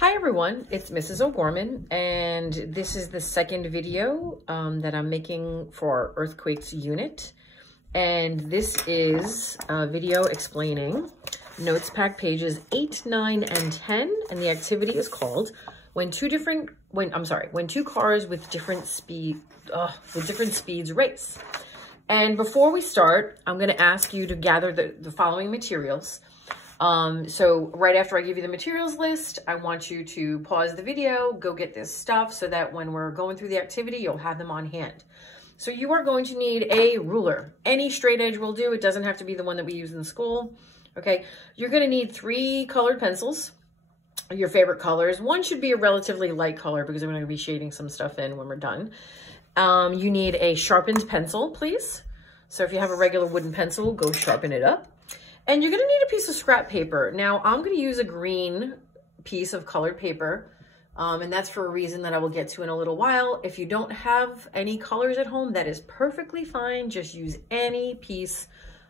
Hi everyone, it's Mrs. O'Gorman, and this is the second video that I'm making for our earthquakes unit. And this is a video explaining notes pack pages 8, 9, and 10. And the activity is called when two cars with different speeds race. And before we start, I'm going to ask you to gather the following materials. So right after I give you the materials list, I want you to pause the video, go get this stuff so that when we're going through the activity, you'll have them on hand. So you are going to need a ruler. Any straight edge will do. It doesn't have to be the one that we use in school. Okay. You're going to need 3 colored pencils, your favorite colors. One should be a relatively light color because I'm going to be shading some stuff in when we're done. You need a sharpened pencil, please. So if you have a regular wooden pencil, go sharpen it up. And you're going to need a piece of scrap paper. Now, I'm going to use a green piece of colored paper, and that's for a reason that I will get to in a little while. If you don't have any colors at home, that is perfectly fine. Just use any piece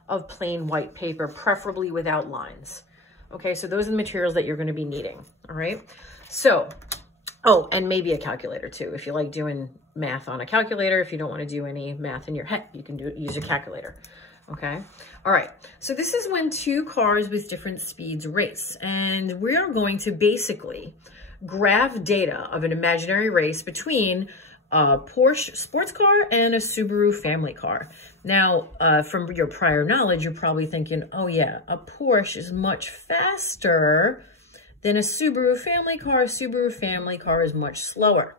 of plain white paper, preferably without lines. Okay, so those are the materials that you're going to be needing, all right? So, oh, and maybe a calculator too. If you like doing math on a calculator, if you don't want to do any math in your head, you can use a calculator. Okay. All right. So this is when 2 cars with different speeds race. And we are going to basically graph data of an imaginary race between a Porsche sports car and a Subaru family car. Now, from your prior knowledge, you're probably thinking, oh yeah, a Porsche is much faster than a Subaru family car. A Subaru family car is much slower.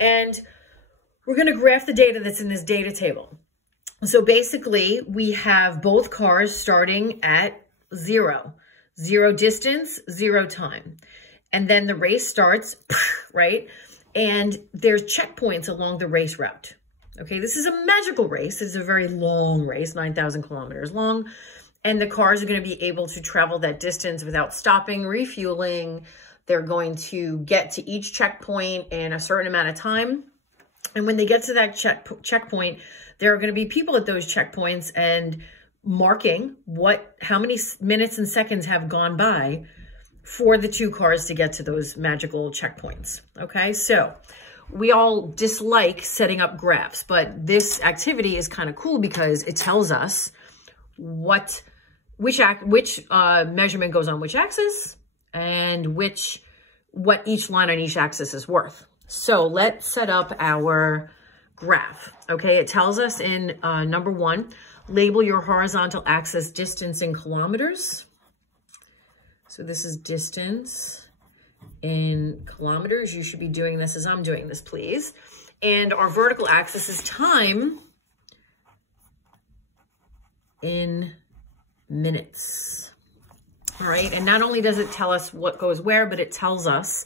And we're going to graph the data that's in this data table. So basically, we have both cars starting at 0. 0 distance, 0 time. And then the race starts, right? And there's checkpoints along the race route. Okay, this is a magical race. It's a very long race, 9,000 kilometers long. And the cars are going to be able to travel that distance without stopping, refueling. They're going to get to each checkpoint in a certain amount of time. And when they get to that checkpoint, there are going to be people at those checkpoints and marking how many minutes and seconds have gone by for the 2 cars to get to those magical checkpoints. Okay, so we all dislike setting up graphs, but this activity is kind of cool because it tells us which measurement goes on which axis and what each line on each axis is worth. So let's set up our graph. Okay, it tells us in number 1, label your horizontal axis distance in kilometers. So this is distance in kilometers. You should be doing this as I'm doing this, please. And our vertical axis is time in minutes. All right, and not only does it tell us what goes where, but it tells us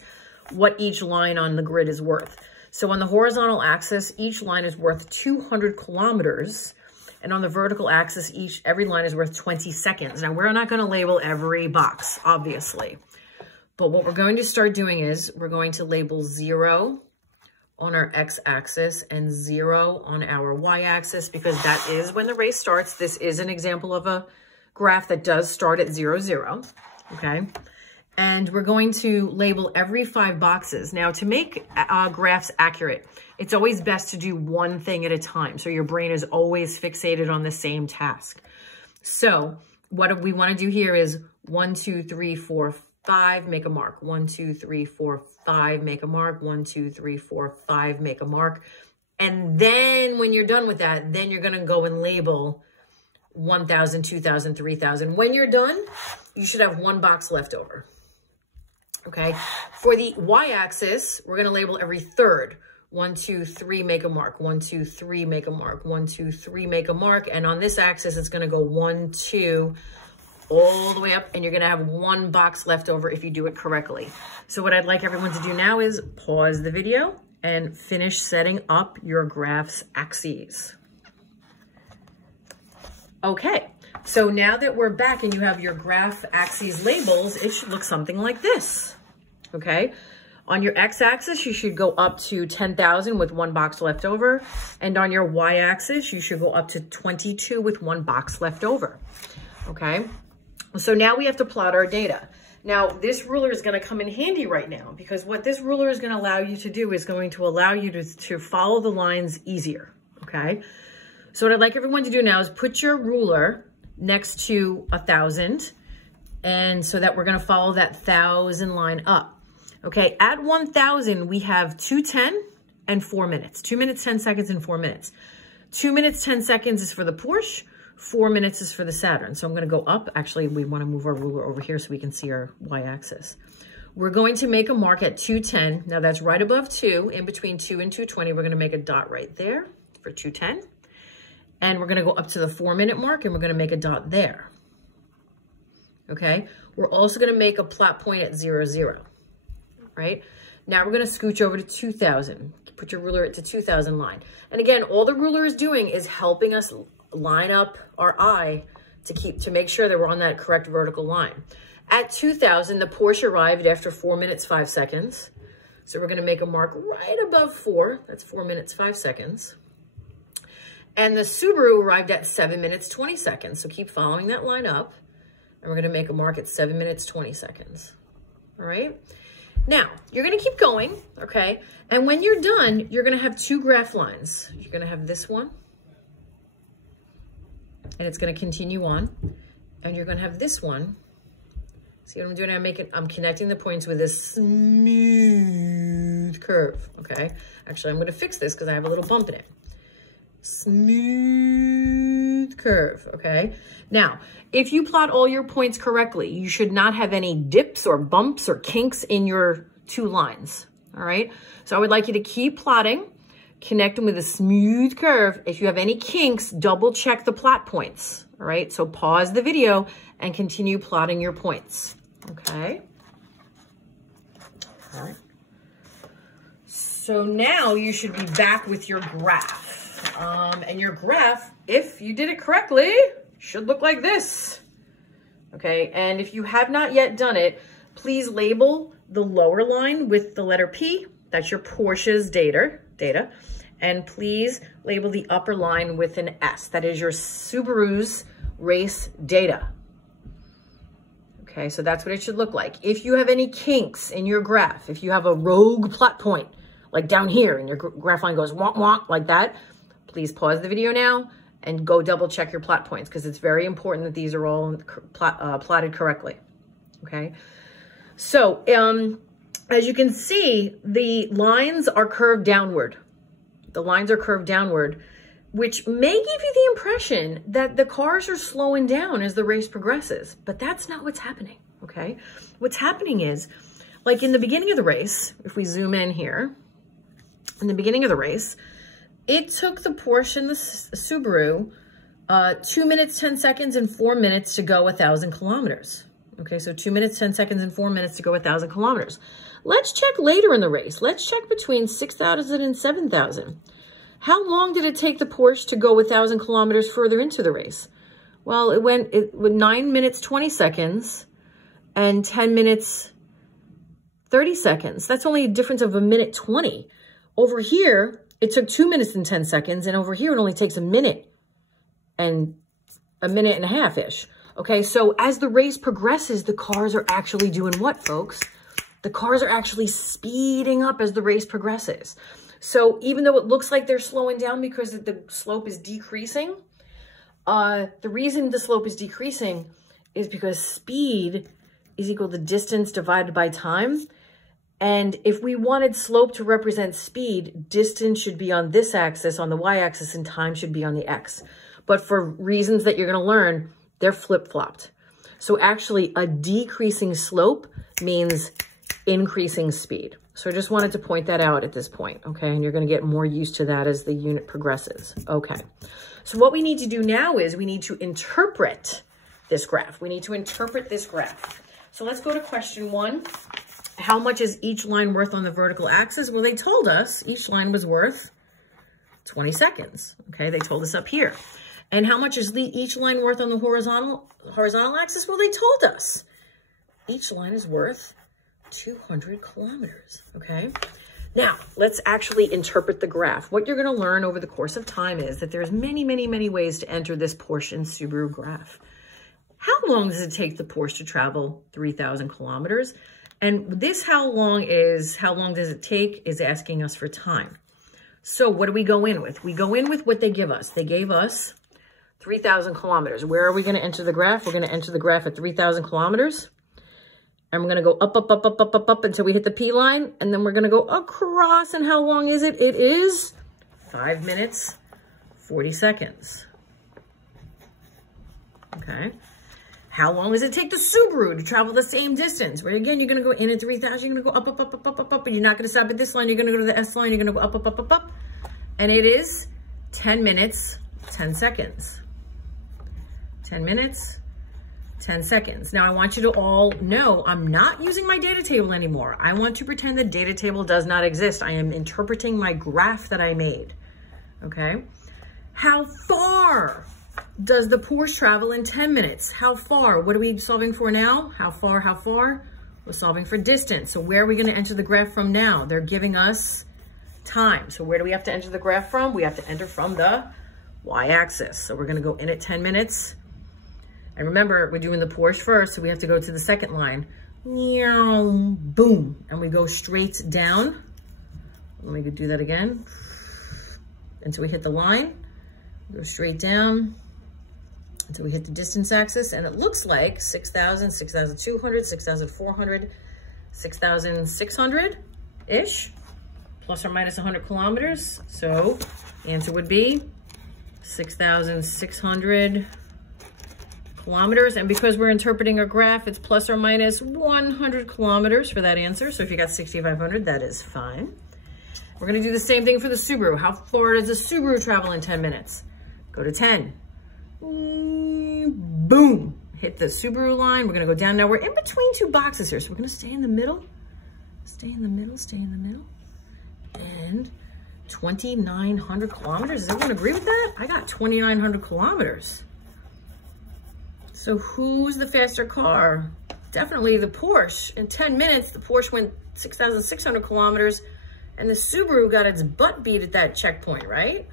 what each line on the grid is worth. So on the horizontal axis, each line is worth 200 kilometers. And on the vertical axis, every line is worth 20 seconds. Now, we're not going to label every box, obviously. But what we're going to start doing is we're going to label 0 on our x-axis and 0 on our y-axis because that is when the race starts. This is an example of a graph that does start at 0, 0. Okay. And we're going to label every 5 boxes. Now, to make graphs accurate, it's always best to do one thing at a time. So your brain is always fixated on the same task. So what we want to do here is 1, 2, 3, 4, 5, make a mark. 1, 2, 3, 4, 5, make a mark. 1, 2, 3, 4, 5, make a mark. And then when you're done with that, then you're going to go and label 1,000, 2,000, 3,000. When you're done, you should have 1 box left over. Okay, for the y-axis, we're going to label every third. 1, 2, 3, make a mark. 1, 2, 3, make a mark. 1, 2, 3, make a mark. And on this axis, it's going to go 1, 2, all the way up. And you're going to have 1 box left over if you do it correctly. So what I'd like everyone to do now is pause the video and finish setting up your graph's axes. Okay. So now that we're back and you have your graph axes labels, it should look something like this, okay? On your x-axis, you should go up to 10,000 with 1 box left over. And on your y-axis, you should go up to 22 with 1 box left over, okay? So now we have to plot our data. Now, this ruler is going to come in handy right now because what this ruler is going to allow you to do is going to allow you to follow the lines easier, okay? So what I'd like everyone to do now is put your ruler next to 1,000, and so that we're going to follow that 1,000 line up. Okay, at 1,000, we have 2:10 and 4 minutes. 2 minutes, 10 seconds, and 4 minutes. 2 minutes, 10 seconds is for the Porsche. 4 minutes is for the Saturn. So I'm going to go up. Actually, we want to move our ruler over here so we can see our y-axis. We're going to make a mark at 2:10. Now that's right above 2. In between 2 and 2:20, we're going to make a dot right there for 2:10. And we're going to go up to the 4 minute mark and we're going to make a dot there. Okay. We're also going to make a plot point at 0:0. Right. Now we're going to scooch over to 2,000. Put your ruler at the 2,000 line. And again, all the ruler is doing is helping us line up our eye to make sure that we're on that correct vertical line. At 2,000, the Porsche arrived after 4 minutes, 5 seconds. So we're going to make a mark right above 4. That's 4 minutes, 5 seconds. And the Subaru arrived at 7 minutes, 20 seconds. So keep following that line up. And we're going to make a mark at 7 minutes, 20 seconds. All right. Now, you're going to keep going, okay? And when you're done, you're going to have 2 graph lines. You're going to have this one. And it's going to continue on. And you're going to have this one. See what I'm doing? I'm connecting the points with this smooth curve, okay? Actually, I'm going to fix this because I have a little bump in it. Smooth curve, okay? Now, if you plot all your points correctly, you should not have any dips or bumps or kinks in your 2 lines, all right? So I would like you to keep plotting, connect them with a smooth curve. If you have any kinks, double check the plot points, all right? So pause the video and continue plotting your points, okay? All right. So now you should be back with your graph. And your graph, if you did it correctly, should look like this, okay? And if you have not yet done it, please label the lower line with the letter P. That's your Porsche's data. And please label the upper line with an S. That is your Subaru's race data. Okay, so that's what it should look like. If you have any kinks in your graph, if you have a rogue plot point, like down here, and your graph line goes wonk wonk like that, please pause the video now and go double check your plot points because it's very important that these are all plotted correctly, okay? So as you can see, the lines are curved downward. The lines are curved downward, which may give you the impression that the cars are slowing down as the race progresses, but that's not what's happening, okay? What's happening is, like in the beginning of the race, if we zoom in here, in the beginning of the race, it took the Porsche and the Subaru 2 minutes, 10 seconds, and 4 minutes to go 1,000 kilometers. Okay, so 2 minutes, 10 seconds, and 4 minutes to go 1,000 kilometers. Let's check later in the race. Let's check between 6,000 and 7,000. How long did it take the Porsche to go 1,000 kilometers further into the race? Well, it went 9 minutes, 20 seconds, and 10 minutes, 30 seconds. That's only a difference of 1 minute 20. Over here, it took 2 minutes and 10 seconds, and over here it only takes 1 minute and a minute and a half-ish. Okay, so as the race progresses, the cars are actually doing what, folks? The cars are actually speeding up as the race progresses. So even though it looks like they're slowing down because the slope is decreasing, the reason the slope is decreasing is because speed is equal to distance divided by time. And if we wanted slope to represent speed, distance should be on this axis, on the y-axis, and time should be on the x. But for reasons that you're going to learn, they're flip-flopped. So actually, a decreasing slope means increasing speed. So I just wanted to point that out at this point, okay? And you're going to get more used to that as the unit progresses. Okay. So what we need to do now is we need to interpret this graph. We need to interpret this graph. So let's go to question 1. How much is each line worth on the vertical axis? Well, they told us each line was worth 20 seconds. Okay, they told us up here. And how much is each line worth on the horizontal axis? Well, they told us each line is worth 200 kilometers. Okay, now let's actually interpret the graph. What you're going to learn over the course of time is that there's many, many, many ways to enter this Porsche and Subaru graph. how long does it take the Porsche to travel 3,000 kilometers? And this how long does it take is asking us for time. So what do we go in with? We go in with what they give us. They gave us 3,000 kilometers. Where are we going to enter the graph? We're going to enter the graph at 3,000 kilometers. And we're going to go up, up, up, up, up, up, up until we hit the P line. And then we're going to go across. And how long is it? It is 5 minutes, 40 seconds. Okay. How long does it take the Subaru to travel the same distance? Where again, you're going to go in at 3,000. You're going to go up, up, up, up, up, up, up. And you're not going to stop at this line. You're going to go to the S line. You're going to go up, up, up, up, up. And it is 10 minutes, 10 seconds. 10 minutes, 10 seconds. Now I want you to all know I'm not using my data table anymore. I want to pretend the data table does not exist. I am interpreting my graph that I made. Okay. How far does the Porsche travel in 10 minutes? How far? What are we solving for now? How far? How far? We're solving for distance. So where are we going to enter the graph from now? They're giving us time. So where do we have to enter the graph from? We have to enter from the y-axis. So we're going to go in at 10 minutes. And remember, we're doing the Porsche first, so we have to go to the second line. Boom. And we go straight down. Let me do that again. Until we hit the line. Go straight down until we hit the distance axis. And it looks like 6,000, 6,200, 6,400, 6,600-ish, plus or minus 100 kilometers. So the answer would be 6,600 kilometers. And because we're interpreting a graph, it's plus or minus 100 kilometers for that answer. So if you got 6,500, that is fine. We're going to do the same thing for the Subaru. How far does the Subaru travel in 10 minutes? Go to 10. Boom. Hit the Subaru line. We're going to go down. Now we're in between two boxes here. So we're going to stay in the middle. Stay in the middle. Stay in the middle. And 2,900 kilometers. Does everyone agree with that? I got 2,900 kilometers. So who's the faster car? Definitely the Porsche. In 10 minutes, the Porsche went 6,600 kilometers and the Subaru got its butt beat at that checkpoint, right?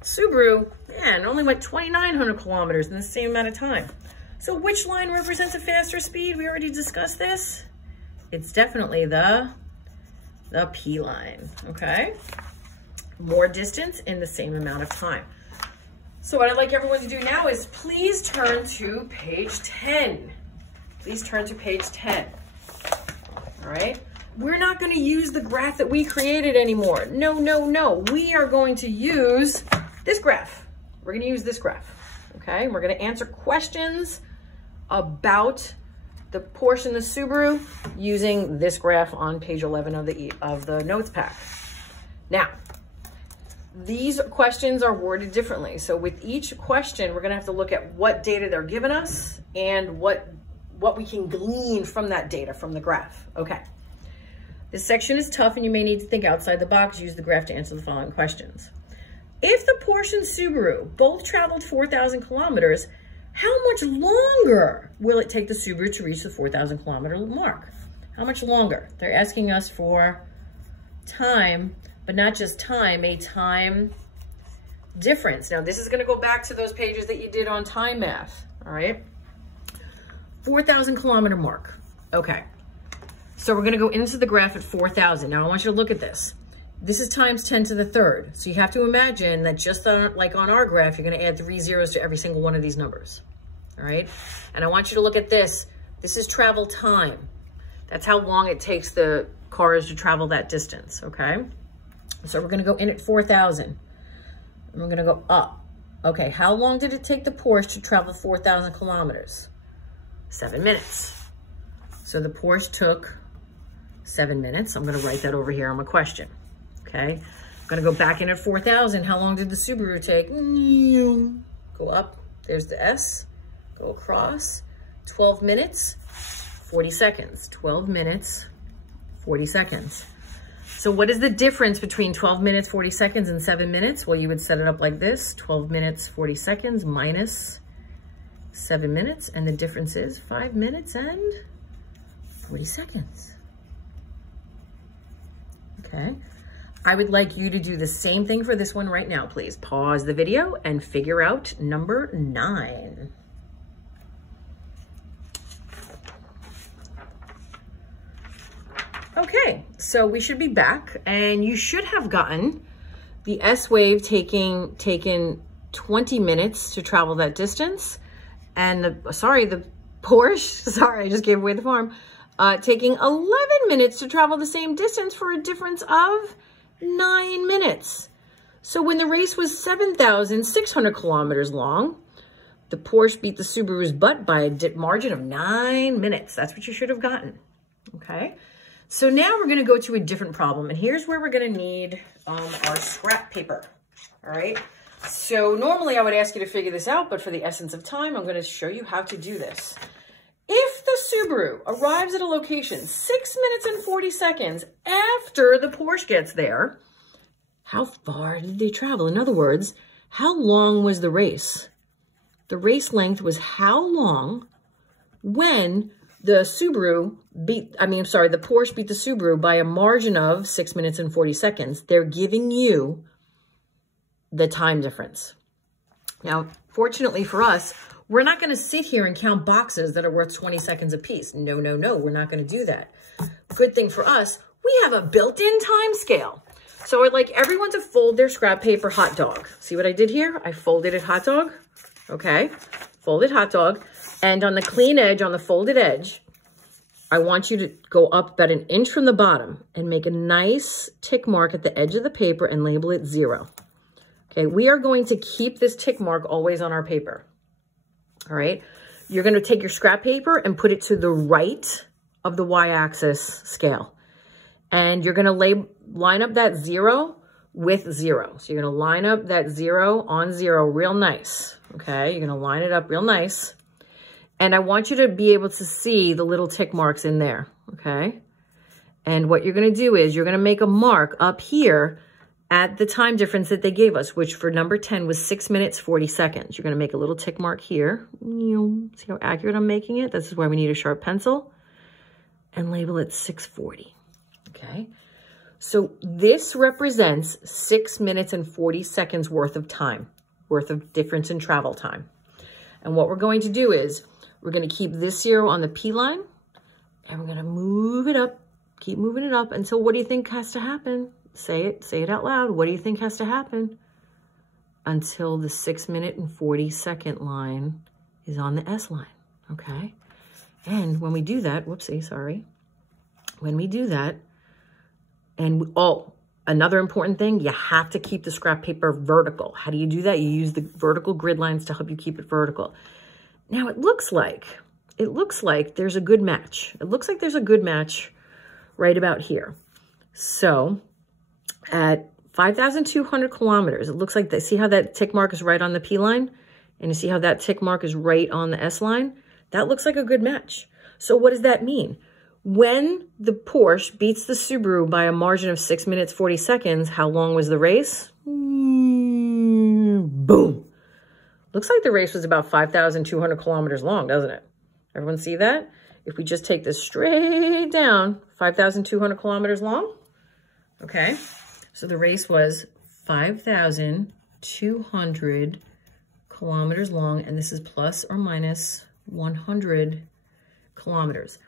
Subaru, man, only went 2,900 kilometers in the same amount of time. So which line represents a faster speed? We already discussed this. It's definitely the P line, okay? More distance in the same amount of time. So what I'd like everyone to do now is please turn to page 10. Please turn to page 10, all right? We're not gonna use the graph that we created anymore. No, no, no. We are going to use this graph. We're gonna use this graph, okay? And we're gonna answer questions about the Porsche and the Subaru using this graph on page 11 of the notes pack. Now, these questions are worded differently. So with each question, we're gonna have to look at what data they're giving us and what we can glean from that data from the graph, okay? This section is tough and you may need to think outside the box. Use the graph to answer the following questions. If the Porsche and Subaru both traveled 4,000 kilometers, how much longer will it take the Subaru to reach the 4,000 kilometer mark? How much longer? They're asking us for time, but not just time, a time difference. Now this is gonna go back to those pages that you did on time math, all right? 4,000 kilometer mark, okay. So we're gonna go into the graph at 4,000. Now I want you to look at this. This is times 10 to the third. So you have to imagine that just like on our graph, you're gonna add 3 zeros to every single one of these numbers, all right? And I want you to look at this. This is travel time. That's how long it takes the cars to travel that distance, okay? So we're gonna go in at 4,000. And we're gonna go up. Okay, how long did it take the Porsche to travel 4,000 kilometers? 7 minutes. So the Porsche took 7 minutes. I'm gonna write that over here on my question, okay? I'm gonna go back in at 4,000. How long did the Subaru take? Go up, there's the S, go across, 12 minutes, 40 seconds. 12 minutes, 40 seconds. So what is the difference between 12 minutes, 40 seconds and 7 minutes? Well, you would set it up like this, 12 minutes, 40 seconds minus 7 minutes, and the difference is 5 minutes and 40 seconds. Okay, I would like you to do the same thing for this one right now, please. Pause the video and figure out number 9. Okay, so we should be back, and you should have gotten the S-Wave taking 20 minutes to travel that distance, and the Porsche, sorry, I just gave away the farm, taking 11 minutes to travel the same distance for a difference of 9 minutes. So when the race was 7,600 kilometers long, the Porsche beat the Subaru's butt by a margin of 9 minutes. That's what you should have gotten, okay? So now we're gonna go to a different problem, and here's where we're gonna need our scrap paper, all right? So normally I would ask you to figure this out, but for the essence of time, I'm gonna show you how to do this. If the Subaru arrives at a location 6 minutes and 40 seconds after the Porsche gets there, how far did they travel? In other words, how long was the race? The race length was how long when the Porsche beat the Subaru by a margin of 6 minutes and 40 seconds. They're giving you the time difference. Now, fortunately for us, we're not going to sit here and count boxes that are worth 20 seconds apiece. No, we're not going to do that. Good thing for us, we have a built-in time scale. So I'd like everyone to fold their scrap paper hot dog. See what I did here? I folded it hot dog. Okay, folded hot dog. And on the clean edge, on the folded edge, I want you to go up about 1 inch from the bottom and make a nice tick mark at the edge of the paper and label it 0. Okay, we are going to keep this tick mark always on our paper. All right, you're going to take your scrap paper and put it to the right of the y-axis scale. And you're going to line up that 0 with 0. So you're going to line up that 0 on 0 real nice. Okay, you're going to line it up real nice. And I want you to be able to see the little tick marks in there, okay? And what you're going to do is you're going to make a mark up here at the time difference that they gave us, which for number 10 was 6 minutes, 40 seconds. You're going to make a little tick mark here. See how accurate I'm making it? This is why we need a sharp pencil. And label it 6:40, okay? So this represents 6 minutes and 40 seconds worth of time, worth of difference in travel time. And what we're going to do is we're going to keep this 0 on the P line, and we're going to move it up, keep moving it up until what do you think has to happen? Say it out loud. What do you think has to happen? Until the 6 minute and 40 second line is on the S line, okay? And when we do that, whoopsie, sorry. When we do that, and another important thing, you have to keep the scrap paper vertical. How do you do that? You use the vertical grid lines to help you keep it vertical. Now it looks like there's a good match. It looks like there's a good match right about here. So at 5,200 kilometers, it looks like see how that tick mark is right on the P line? And you see how that tick mark is right on the S line? That looks like a good match. So what does that mean? When the Porsche beats the Subaru by a margin of 6 minutes, 40 seconds, how long was the race? Boom. Looks like the race was about 5,200 kilometers long, doesn't it? Everyone see that? If we just take this straight down, 5,200 kilometers long. Okay. So the race was 5,200 kilometers long, and this is plus or minus 100 kilometers.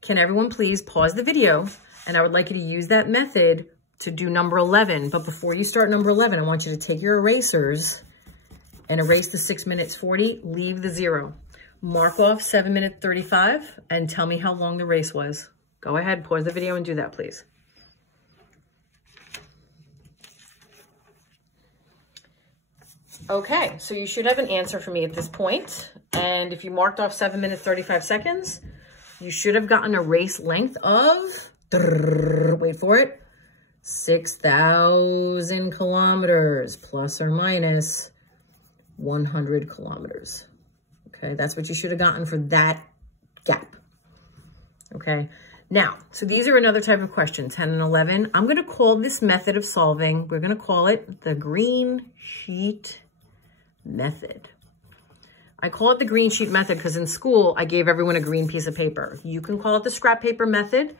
Can everyone please pause the video? And I would like you to use that method to do number 11. But before you start number 11, I want you to take your erasers and erase the 6 minutes 40, leave the 0. Mark off 7 minutes 35 and tell me how long the race was. Go ahead, pause the video and do that, please. Okay, so you should have an answer for me at this point. And if you marked off 7 minutes 35 seconds, you should have gotten a race length of, wait for it, 6,000 kilometers plus or minus 100 kilometers. Okay, that's what you should have gotten for that gap. Okay, now, so these are another type of question, 10 and 11. I'm going to call this method of solving, we're going to call it the green sheet method. I call it the green sheet method because in school, I gave everyone a green piece of paper. You can call it the scrap paper method,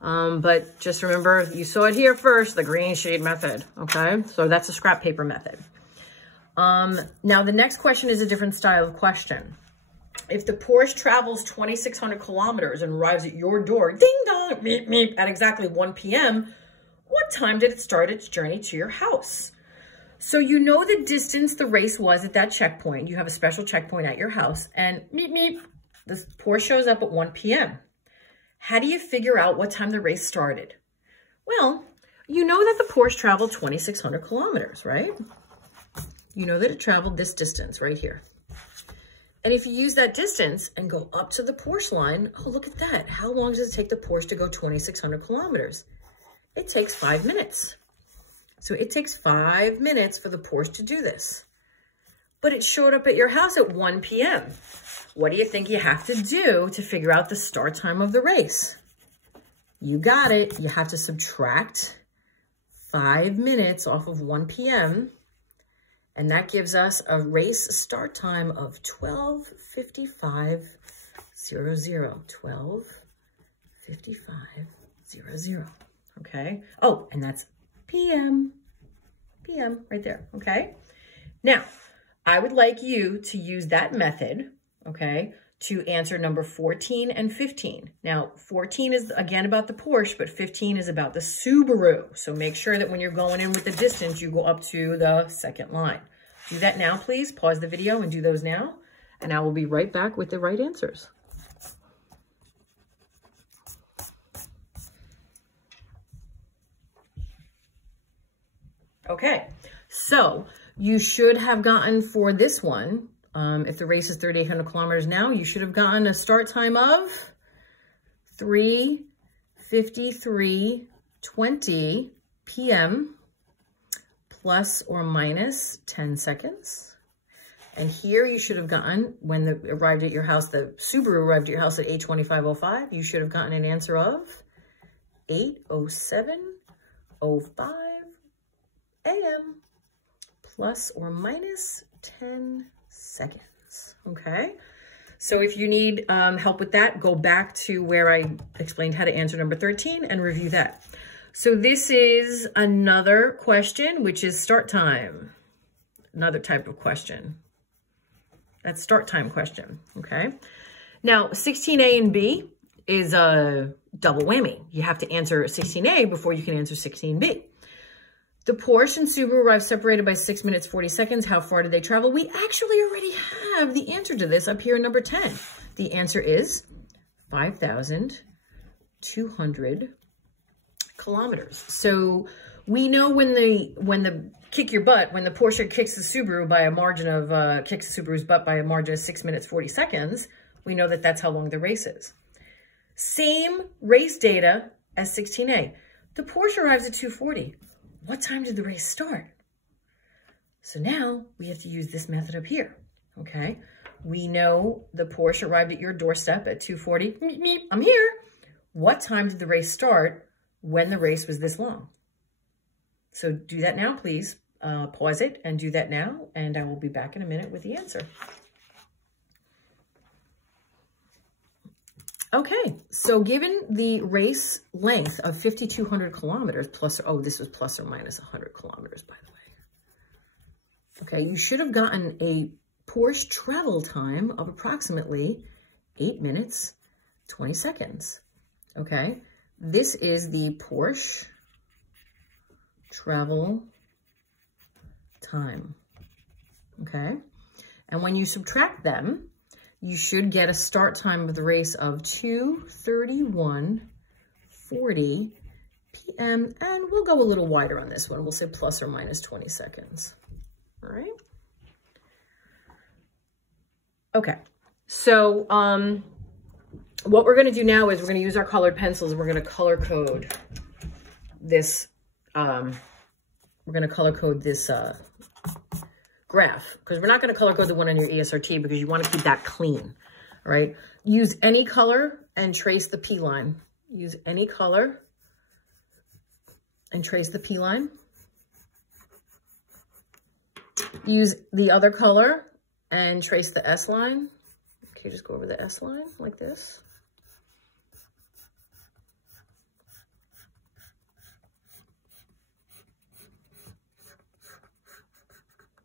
but just remember, you saw it here first, the green sheet method, okay? So that's a scrap paper method. Now, the next question is a different style of question. if the Porsche travels 2,600 kilometers and arrives at your door, ding dong, meep, meep, at exactly 1 p.m., what time did it start its journey to your house? So you know the distance the race was at that checkpoint. You have a special checkpoint at your house, and meep, meep, the Porsche shows up at 1 p.m. How do you figure out what time the race started? Well, you know that the Porsche traveled 2,600 kilometers, right? You know that it traveled this distance right here. And if you use that distance and go up to the Porsche line, oh, look at that. How long does it take the Porsche to go 2,600 kilometers? It takes 5 minutes. So it takes 5 minutes for the Porsche to do this. But it showed up at your house at 1 p.m. What do you think you have to do to figure out the start time of the race? You got it. You have to subtract 5 minutes off of 1 p.m. And that gives us a race start time of 12:55:00. 12:55:00. Okay. Oh, and that's PM right there. Okay. Now, I would like you to use that method, okay, to answer number 14 and 15. Now, 14 is again about the Porsche, but 15 is about the Subaru. So make sure that when you're going in with the distance, you go up to the second line. Do that now, please. Pause the video and do those now. And I will be right back with the right answers. Okay, so you should have gotten for this one, if the race is 3,800 kilometers now, you should have gotten a start time of 3:53:20 p.m. plus or minus 10 seconds. And here you should have gotten, when the arrived at your house, the Subaru arrived at your house at 8:25:05, you should have gotten an answer of 8:07:05 a.m. plus or minus 10 seconds, okay? So if you need help with that, go back to where I explained how to answer number 13 and review that. So this is another question, which is start time. Another type of question. That's start time question, okay? Now, 16A and B is a double whammy. You have to answer 16A before you can answer 16B. The Porsche and Subaru arrived separated by 6 minutes, 40 seconds. How far did they travel? We actually already have the answer to this up here in number 10. The answer is 5,200 kilometers. So we know when the kick your butt, when the Porsche kicks the Subaru by a margin of, kicks the Subaru's butt by a margin of 6 minutes, 40 seconds, we know that that's how long the race is. Same race data as 16A. The Porsche arrives at 2:40. What time did the race start? So now we have to use this method up here, okay? We know the Porsche arrived at your doorstep at 2:40. Meep, meep, I'm here. What time did the race start when the race was this long? So do that now, please. Pause it and do that now, and I will be back in a minute with the answer. Okay, so given the race length of 5,200 kilometers plus, oh, this was plus or minus 100 kilometers, by the way. Okay, you should have gotten a Porsche travel time of approximately 8 minutes, 20 seconds. Okay, this is the Porsche travel time. Okay, and when you subtract them, you should get a start time of the race of 2:31:40 p.m. And we'll go a little wider on this one. We'll say plus or minus 20 seconds. All right. Okay. So what we're going to do now is we're going to use our colored pencils. We're going to color code this. We're going to color code this graph, because we're not going to color code the one on your ESRT because you want to keep that clean. All right. Use any color and trace the P line. Use any color and trace the P line. Use the other color and trace the S line. Okay, just go over the S line like this.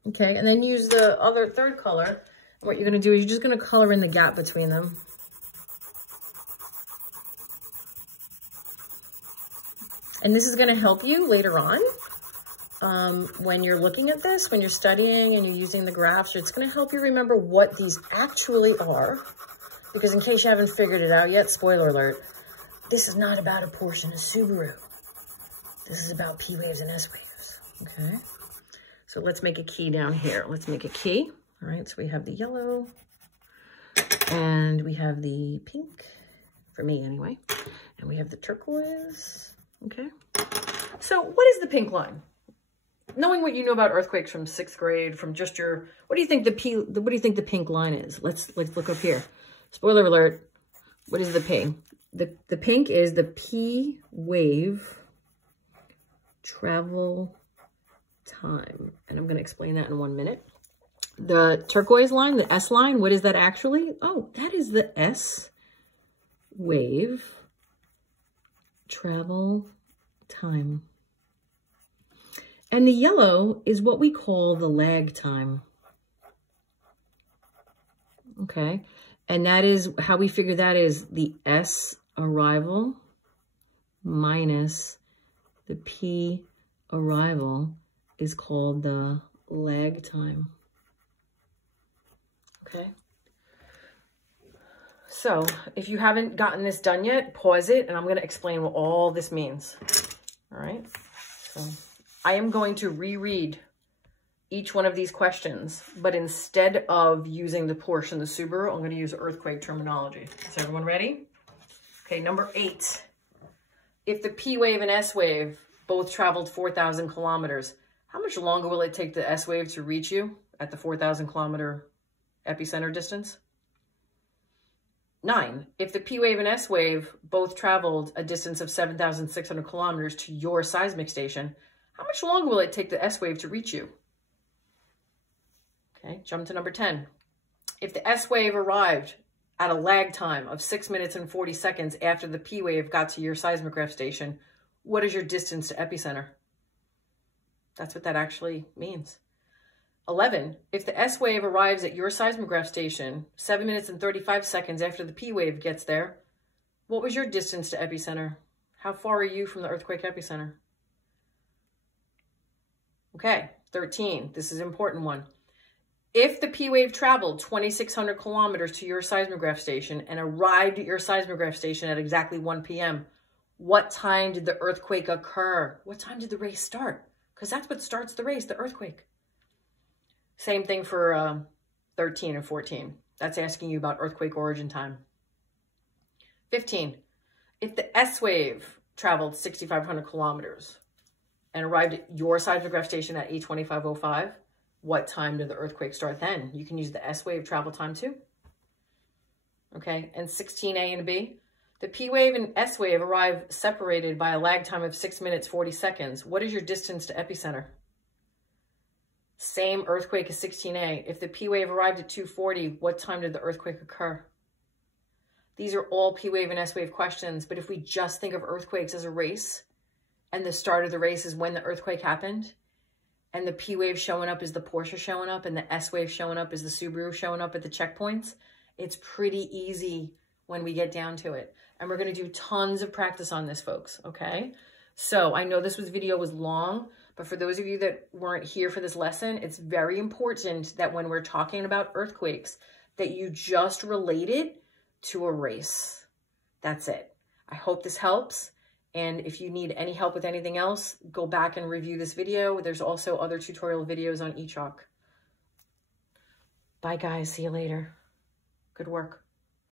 Okay, and then use the other third color What you're going to do is you're just going to color in the gap between them. And this is going to help you later on when you're looking at this, when you're studying and you're using the graphs. It's going to help you remember what these actually are. Because in case you haven't figured it out yet, spoiler alert, this is not about a Porsche and a Subaru. This is about P waves and S waves, okay? So let's make a key down here. Let's make a key. All right, so we have the yellow and we have the pink, for me anyway, and we have the turquoise, okay? So what is the pink line? Knowing what you know about earthquakes from 6th grade, from just your, what do you think the pink line is? Let's look up here. Spoiler alert, what is the P? The pink is the P wave travel time. And I'm going to explain that in 1 minute. The turquoise line, the S line, what is that actually? Oh, that is the S wave travel time. And the yellow is what we call the lag time. Okay. And that is how we figure that is the S arrival minus the P arrival is called the lag time. Okay. So if you haven't gotten this done yet, pause it and I'm going to explain what all this means. All right. So I am going to reread each one of these questions, but instead of using the Porsche and the Subaru, I'm going to use earthquake terminology. Is everyone ready? Okay, number 8. If the P wave and S wave both traveled 4,000 kilometers, how much longer will it take the S wave to reach you at the 4,000 kilometer epicenter distance? 9. If the P wave and S wave both traveled a distance of 7,600 kilometers to your seismic station, how much longer will it take the S wave to reach you? Okay, jump to number 10. If the S wave arrived at a lag time of 6 minutes and 40 seconds after the P wave got to your seismograph station, what is your distance to epicenter? That's what that actually means. 11. If the S wave arrives at your seismograph station 7 minutes and 35 seconds after the P wave gets there, what was your distance to epicenter? How far are you from the earthquake epicenter? Okay, 13. This is an important one. If the P wave traveled 2,600 kilometers to your seismograph station and arrived at your seismograph station at exactly 1 p.m., what time did the earthquake occur? What time did the race start? Because that's what starts the race, the earthquake. Same thing for 13 and 14. That's asking you about earthquake origin time. 15. If the S wave traveled 6,500 kilometers and arrived at your seismograph station at 8:25:05, what time did the earthquake start then? You can use the S wave travel time too. Okay, and 16A and B. The P wave and S wave arrive separated by a lag time of 6 minutes, 40 seconds. What is your distance to epicenter? Same earthquake as 16A. If the P wave arrived at 2:40, what time did the earthquake occur? These are all P wave and S wave questions, but if we just think of earthquakes as a race, and the start of the race is when the earthquake happened, and the P wave showing up is the Porsche showing up, and the S wave showing up is the Subaru showing up at the checkpoints, it's pretty easy when we get down to it. And we're going to do tons of practice on this, folks, okay? So I know this video was long, but for those of you that weren't here for this lesson, it's very important that when we're talking about earthquakes, that you just relate it to a race. That's it. I hope this helps. And if you need any help with anything else, go back and review this video. There's also other tutorial videos on eChalk. Bye, guys. See you later. Good work.